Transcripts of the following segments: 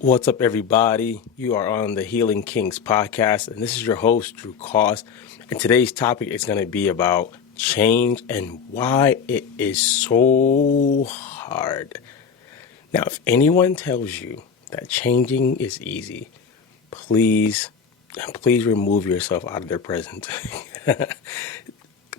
What's up, everybody? You are on the Healing Kings podcast, and this is your host, Drew Koss. And today's topic is going to be about change and why it is so hard. Now, if anyone tells you that changing is easy, please remove yourself out of their presence.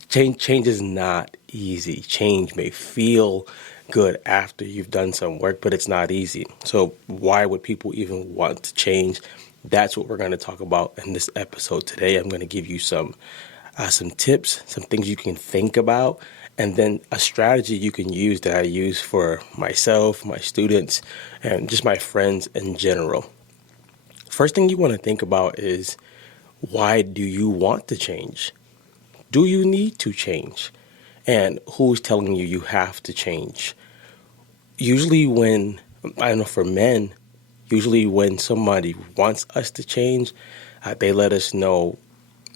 Change is not easy. Change may feel good after you've done some work, but it's not easy. So why would people even want to change? That's what we're going to talk about in this episode today. I'm going to give you some tips, some things you can think about, and then a strategy you can use that I use for myself, my students, and just my friends in general. First thing you want to think about is, why do you want to change? Do you need to change? And who's telling you you have to change? Usually for men, when somebody wants us to change, they let us know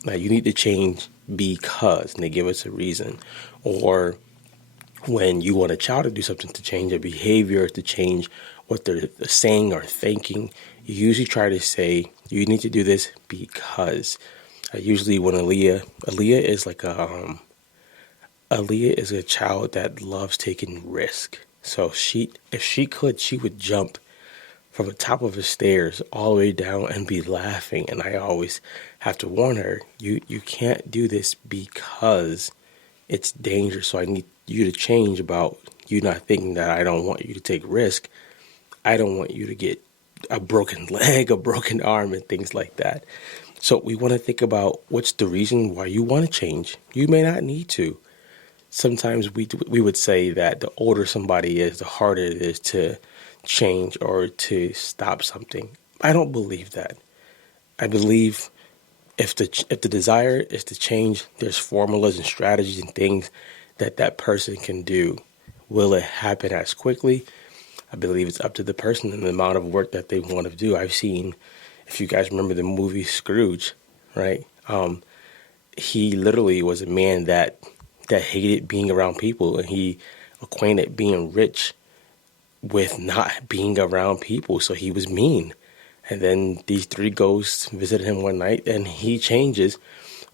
that you need to change because, and they give us a reason. Or when you want a child to do something, to change their behavior, to change what they're saying or thinking, you usually try to say, you need to do this because. Usually when Aaliyah is a child that loves taking risk. So if she could, she would jump from the top of the stairs all the way down and be laughing. And I always have to warn her, you can't do this because it's dangerous. So I need you to change about you not thinking that I don't want you to take risk. I don't want you to get a broken leg, a broken arm, and things like that. So we want to think about what's the reason why you want to change. You may not need to. Sometimes we would say that the older somebody is, the harder it is to change or to stop something. I don't believe that. I believe if the desire is to change, there's formulas and strategies and things that person can do. Will it happen as quickly? I believe it's up to the person and the amount of work that they want to do. I've seen, if you guys remember the movie Scrooge, right? He literally was a man that hated being around people, and he acquainted being rich with not being around people. So he was mean. And then these three ghosts visited him one night, and he changes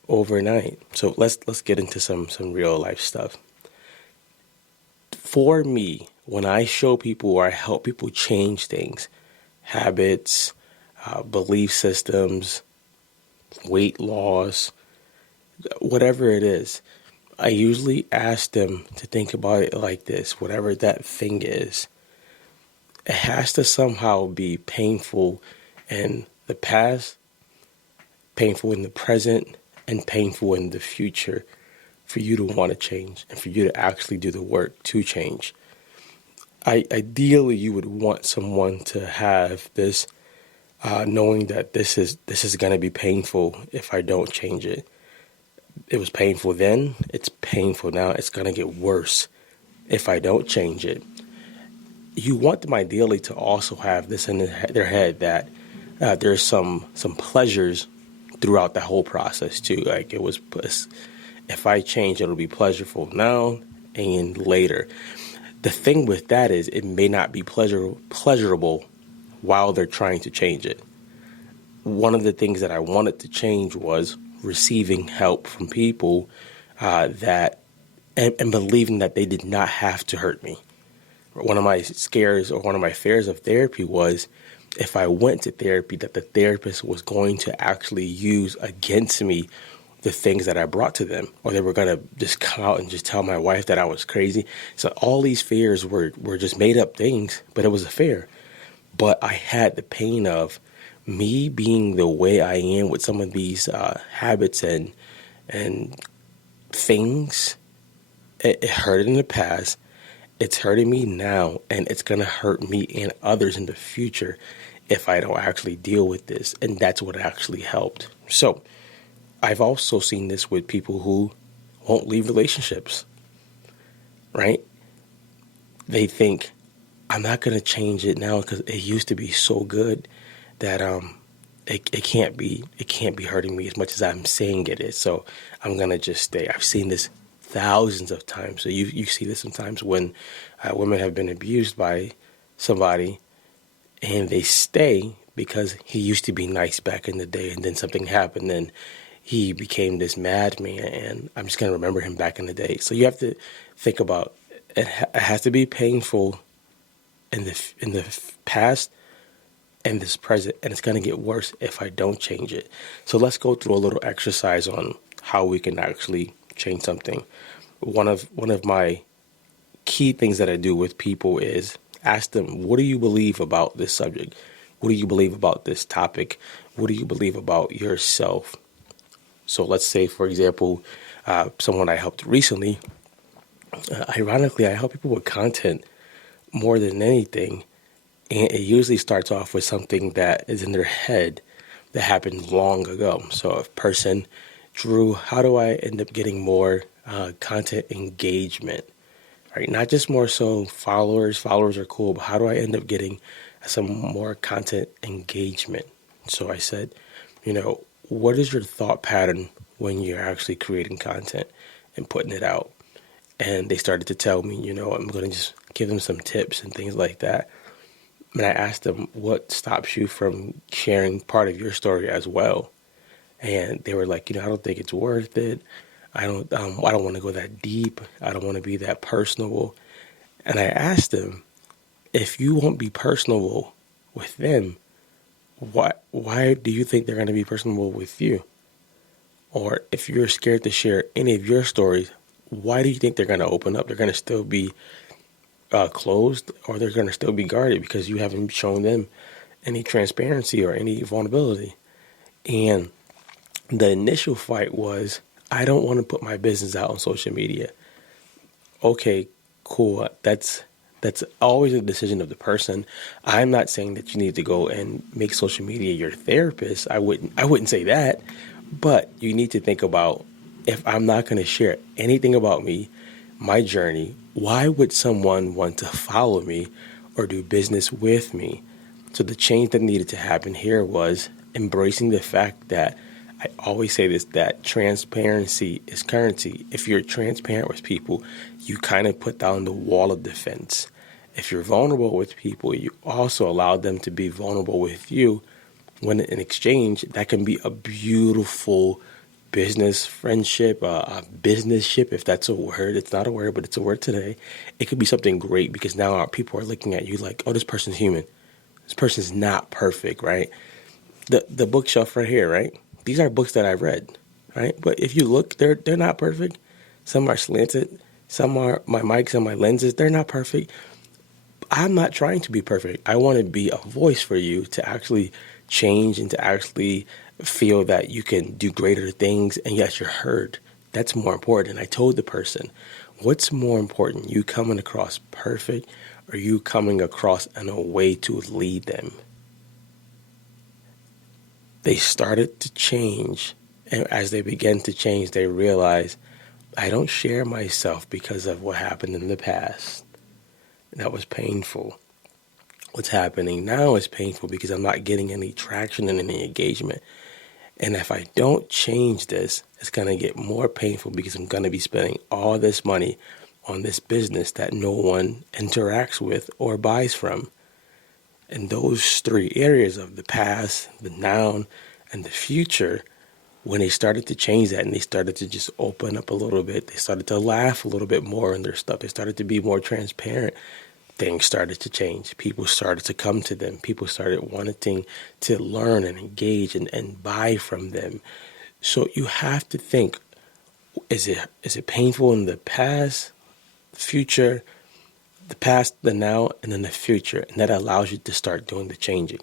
overnight. So let's get into some real life stuff. For me, when I show people or I help people change things, habits, belief systems, weight loss, whatever it is, I usually ask them to think about it like this. Whatever that thing is, it has to somehow be painful in the past, painful in the present, and painful in the future for you to want to change and for you to actually do the work to change. Ideally, you would want someone to have this knowing that this is going to be painful if I don't change it. It was painful then, it's painful now, it's going to get worse if I don't change it. You want them ideally to also have this in their head that there's some pleasures throughout the whole process too. Like if I change, it'll be pleasurable now and later. The thing with that is it may not be pleasurable while they're trying to change it. One of the things that I wanted to change was receiving help from people that and believing that they did not have to hurt me. One of my scares or one of my fears of therapy was if I went to therapy, that the therapist was going to actually use against me the things that I brought to them, or they were going to just come out and just tell my wife that I was crazy. So all these fears were just made up things, but it was a fear. But I had the pain of me being the way I am with some of these habits and things. It hurt in the past. It's hurting me now, and it's going to hurt me and others in the future if I don't actually deal with this. And that's what actually helped. So I've also seen this with people who won't leave relationships, right? They think, I'm not going to change it now because it used to be so good that it can't be hurting me as much as I'm saying it is. So I'm going to just stay. I've seen this thousands of times. So you see this sometimes when women have been abused by somebody. and they stay because he used to be nice back in the day, and then something happened, and he became this madman, and I'm just gonna remember him back in the day. So you have to think about it. It has to be painful in the past and this present, and it's gonna get worse if I don't change it. So let's go through a little exercise on how we can actually change something. One of my key things that I do with people is ask them, what do you believe about this subject? What do you believe about this topic? What do you believe about yourself? So let's say, for example, someone I helped recently, ironically, I help people with content more than anything. And it usually starts off with something that is in their head that happened long ago. So a person, Drew, how do I end up getting more content engagement? Right? Not just more so followers. Followers are cool, but how do I end up getting some more content engagement? So I said, what is your thought pattern when you're actually creating content and putting it out? And they started to tell me, I'm going to just give them some tips and things like that. And I asked them, what stops you from sharing part of your story as well? And they were like, I don't think it's worth it. I don't want to go that deep. I don't want to be that personable. And I asked them, if you won't be personable with them, why do you think they're going to be personable with you? Or if you're scared to share any of your stories, why do you think they're going to open up? They're going to still be closed, or they're going to still be guarded because you haven't shown them any transparency or any vulnerability. And the initial fight was, I don't want to put my business out on social media. Okay, cool. That's always a decision of the person. I'm not saying that you need to go and make social media your therapist. I wouldn't say that, but you need to think about, if I'm not going to share anything about me, my journey, why would someone want to follow me or do business with me? So the change that needed to happen here was embracing the fact that, I always say this, that transparency is currency. If you're transparent with people, you kind of put down the wall of defense. If you're vulnerable with people, you also allow them to be vulnerable with you. When in exchange, that can be a beautiful business friendship, a business ship, if that's a word. It's not a word, but it's a word today. It could be something great because now our people are looking at you like, oh, this person's human. This person's not perfect, right? The bookshelf right here, right? These are books that I read, right? But if you look, they're not perfect. Some are slanted. Some are my mics and my lenses. They're not perfect. I'm not trying to be perfect. I want to be a voice for you to actually change and to actually feel that you can do greater things, and yes, you're heard. That's more important. I told the person, what's more important, you coming across perfect or you coming across in a way to lead them? They started to change, and as they began to change, they realized, I don't share myself because of what happened in the past. That was painful. What's happening now is painful because I'm not getting any traction and any engagement. And if I don't change this, it's going to get more painful because I'm going to be spending all this money on this business that no one interacts with or buys from. And those three areas of the past, the now, and the future, when they started to change that and they started to just open up a little bit, they started to laugh a little bit more in their stuff. They started to be more transparent. Things started to change. People started to come to them. People started wanting to learn and engage and buy from them. So you have to think, is it painful in the past, future, the past, the now, and then the future? And that allows you to start doing the changing.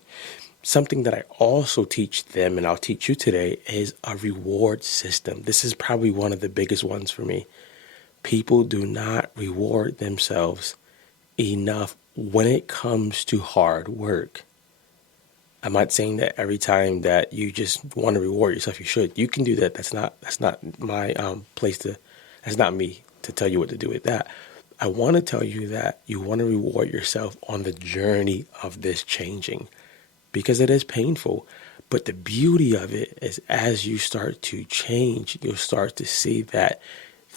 Something that I also teach them, and I'll teach you today, is a reward system. This is probably one of the biggest ones for me. People do not reward themselves enough when it comes to hard work. I'm not saying that every time that you just want to reward yourself, you should. You can do that. That's not my place to. That's not me to tell you what to do with that. I want to tell you that you want to reward yourself on the journey of this changing, because it is painful. But the beauty of it is, as you start to change, you'll start to see that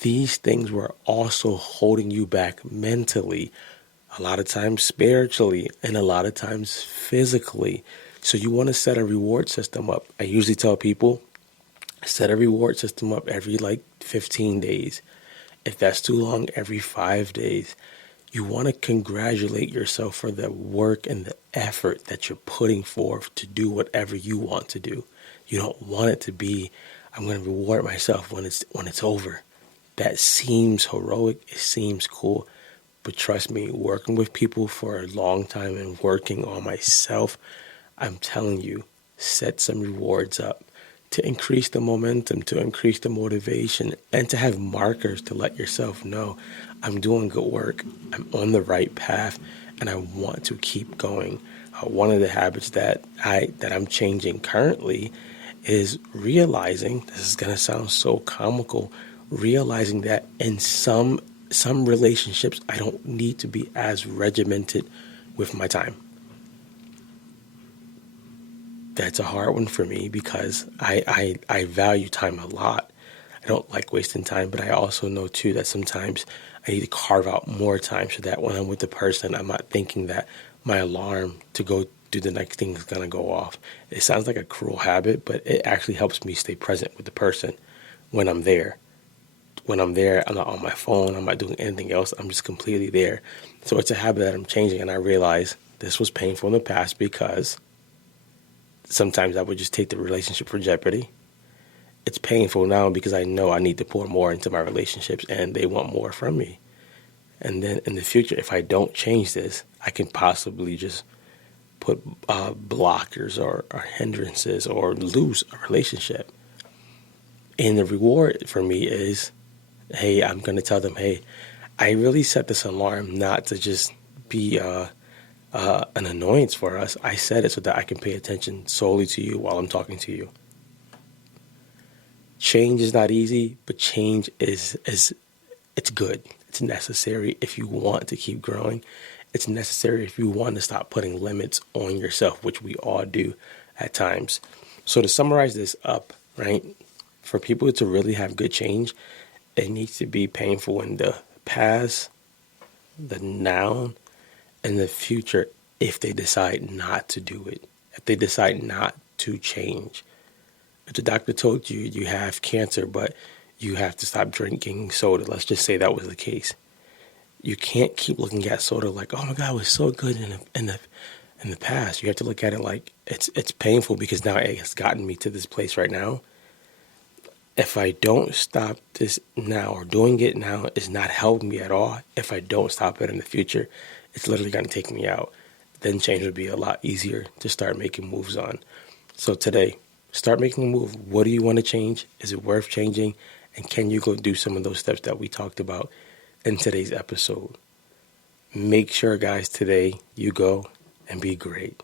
these things were also holding you back mentally a lot of times spiritually, and a lot of times physically. So you want to set a reward system up. I usually tell people, set a reward system up every like 15 days. If that's too long, every 5 days. You want to congratulate yourself for the work and the effort that you're putting forth to do whatever you want to do. You don't want it to be, I'm going to reward myself when it's over. That seems heroic. It seems cool. But trust me, working with people for a long time and working on myself, I'm telling you, set some rewards up to increase the momentum, to increase the motivation, and to have markers to let yourself know I'm doing good work, I'm on the right path, and I want to keep going. One of the habits that I'm changing currently is realizing, this is going to sound so comical, realizing that in some relationships I don't need to be as regimented with my time. That's a hard one for me because I value time a lot. I don't like wasting time, but I also know too that sometimes I need to carve out more time so that when I'm with the person, I'm not thinking that my alarm to go do the next thing is going to go off. It sounds like a cruel habit, but it actually helps me stay present with the person when I'm there. When I'm there, I'm not on my phone, I'm not doing anything else, I'm just completely there. So it's a habit that I'm changing, and I realize this was painful in the past because sometimes I would just take the relationship for jeopardy. It's painful now because I know I need to pour more into my relationships and they want more from me. And then in the future, if I don't change this, I can possibly just put blockers or hindrances or lose a relationship. And the reward for me is, hey, I'm going to tell them, hey, I really set this alarm not to just be an annoyance for us. I set it so that I can pay attention solely to you while I'm talking to you. Change is not easy, but change is it's good. It's necessary if you want to keep growing. It's necessary if you want to stop putting limits on yourself, which we all do at times. So to summarize this up, right, for people to really have good change, it needs to be painful in the past, the now, and the future if they decide not to do it, if they decide not to change. If the doctor told you you have cancer, but you have to stop drinking soda, let's just say that was the case. You can't keep looking at soda like, oh my God, it was so good in the past. You have to look at it like it's painful because now it has gotten me to this place right now. If I don't stop this now or doing it now is not helping me at all. If I don't stop it in the future, it's literally going to take me out. Then change would be a lot easier to start making moves on. So today, start making a move. What do you want to change? Is it worth changing? And can you go do some of those steps that we talked about in today's episode? Make sure, guys, today you go and be great.